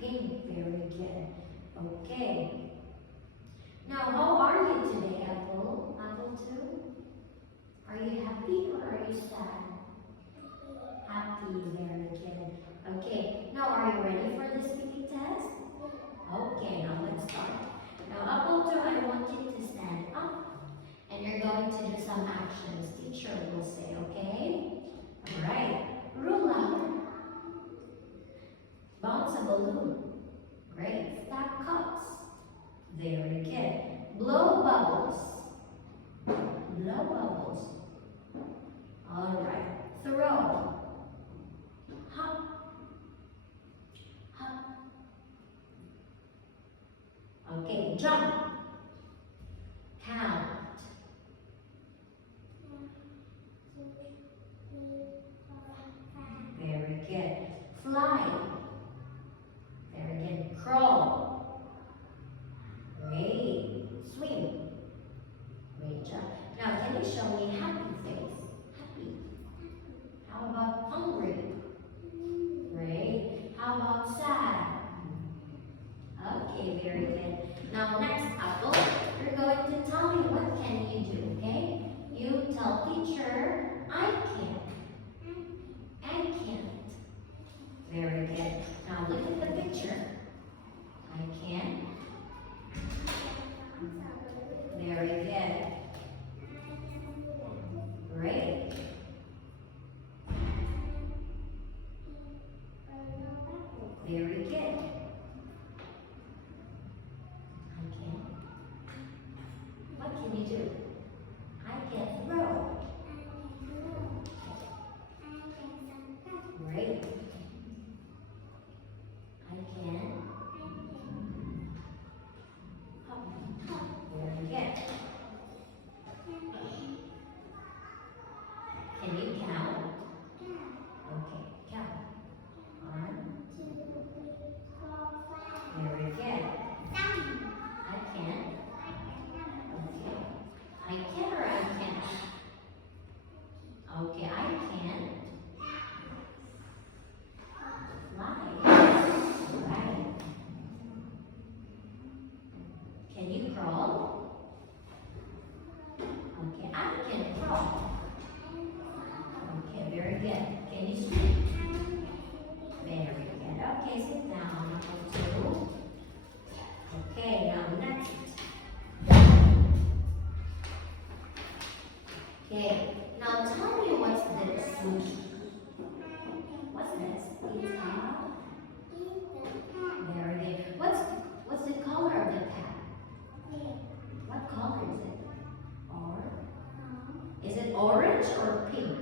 Pink. Very good. Okay. Now, how are you today, Apple? Apple 2? Are you happy or are you sad? Happy. Very good. Okay. Now, are you ready for the speaking test? Okay. Now, let's start. Now, Apple 2, I want you to stand up and you're going to do some actions. Teacher will say, okay? All right. Roll out. Bounce a balloon. Great. Stack cups. Very good. Blow bubbles. Blow bubbles. All right. Throw. Hop. Hop. Okay. Jump. Count. Very good. Fly. Very good. Crawl. Great. Swim. Great job. Now, can you show me happy face? Happy. How about hungry? Great. How about sad? Okay, very good. Now, next, Apple, you're going to tell me what can you do, okay? You tell teacher, I can't. I can't. Very good. Now, look at the picture. I can. Very good. Great. Very good. I can. What can you do? I can throw. Great. I can. Hop. Very good. Can you count? Okay, count. 1, 2, 3, 4, 5. Very good. I can. Okay. I can or I can't? Okay, I can. Fly. Right. Can you crawl? Okay, I can crawl. Okay, very good. Can you swim? Very good. Okay, sit down. Apple 2. Okay, now next. Okay, now tell me what's this? What's this? Pizza. Very good. What's the color of the cat? What color is it? Or is it orange or pink?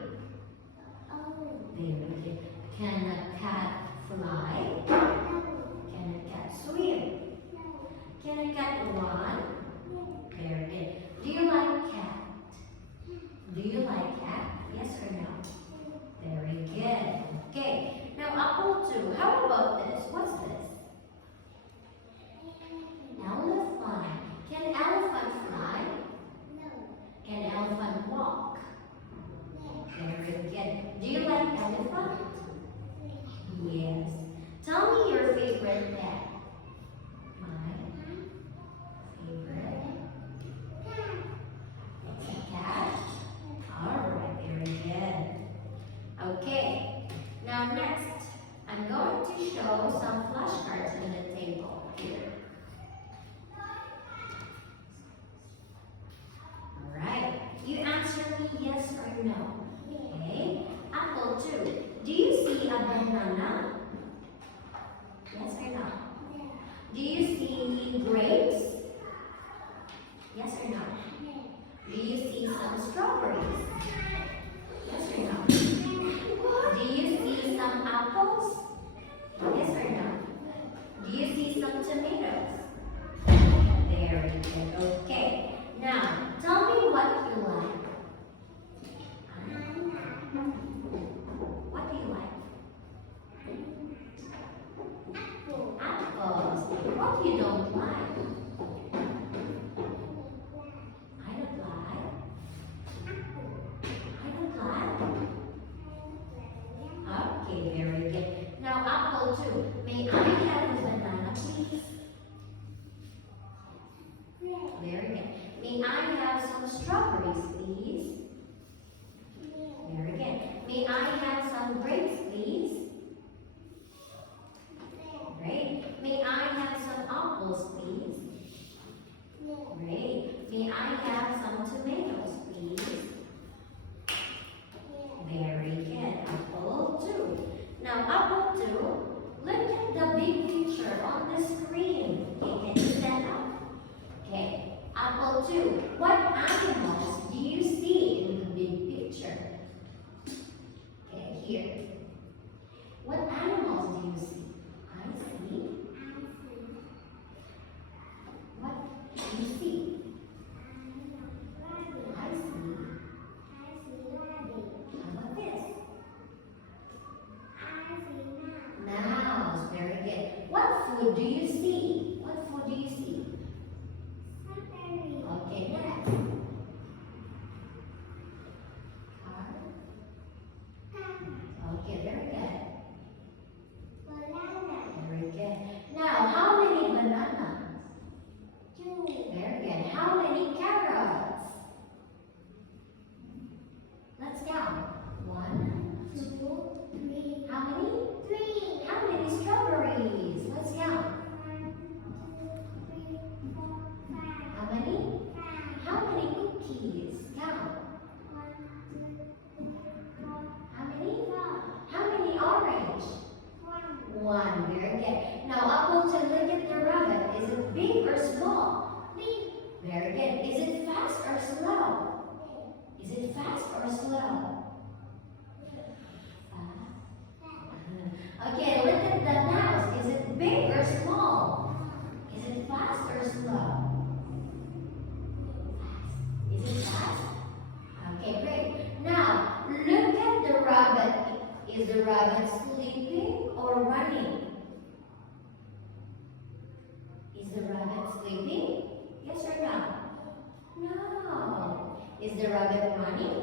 Very good. Can a cat fly? Can a cat swim? Can a cat run? Very good. Do you like cat? Do you like cat? Yes or no? Very good. Okay. Now Apple 2. How about this? What's this? Elephant. Can elephant fly? Can elephant walk? Very good. Do you like elephant? Yes. Tell me your favorite pet. My favorite cat. Alright, very good. Okay. Now next, I'm going to show some flashcards on the table here. Alright. You answer me yes or no. Okay. Apple 2. Do you see a banana? Yes or no? Do you see grapes? Yes or no? Do you see some strawberries? Yes or no? Do you see some apples? Yes or no? Do you see some tomatoes? Very good. Okay. Now, tell me what you like. What do you like? Apples. What you don't like? May I have some strawberries, please? Very good. May I have some grapes, please? Great. May I have some apples, please? Great. May I have some tomatoes, please? Very good. Apple 2. Now, apple 2, look at the big picture on the screen. Okay, can you stand up? Okay. Apple 2, what animals do you see in the big picture? Okay, here. What animals do you see? I see. What do you see? I see. How about this? Mouse. Very good. What food do you see? What food do you see? Okay, next. Car. Okay, very good. Very good. Now, how many bananas? Very good. How many carrots? Let's count. 1, 2, how many? How many strawberries? Let's count. How many? How many cookies? Count. How many? How many orange? 1. Very good. Now, apple to look at the rabbit. Is it big or small? Very good. Is it fast or slow? Is it fast or slow? Fast. Okay, look at the mouse. Is it big or small? Is it fast or slow? Fast. Is it fast? Okay, great. Now, look at the rabbit. Is the rabbit sleeping or running? Is the rabbit sleeping? Yes or no? No. Is the rabbit running?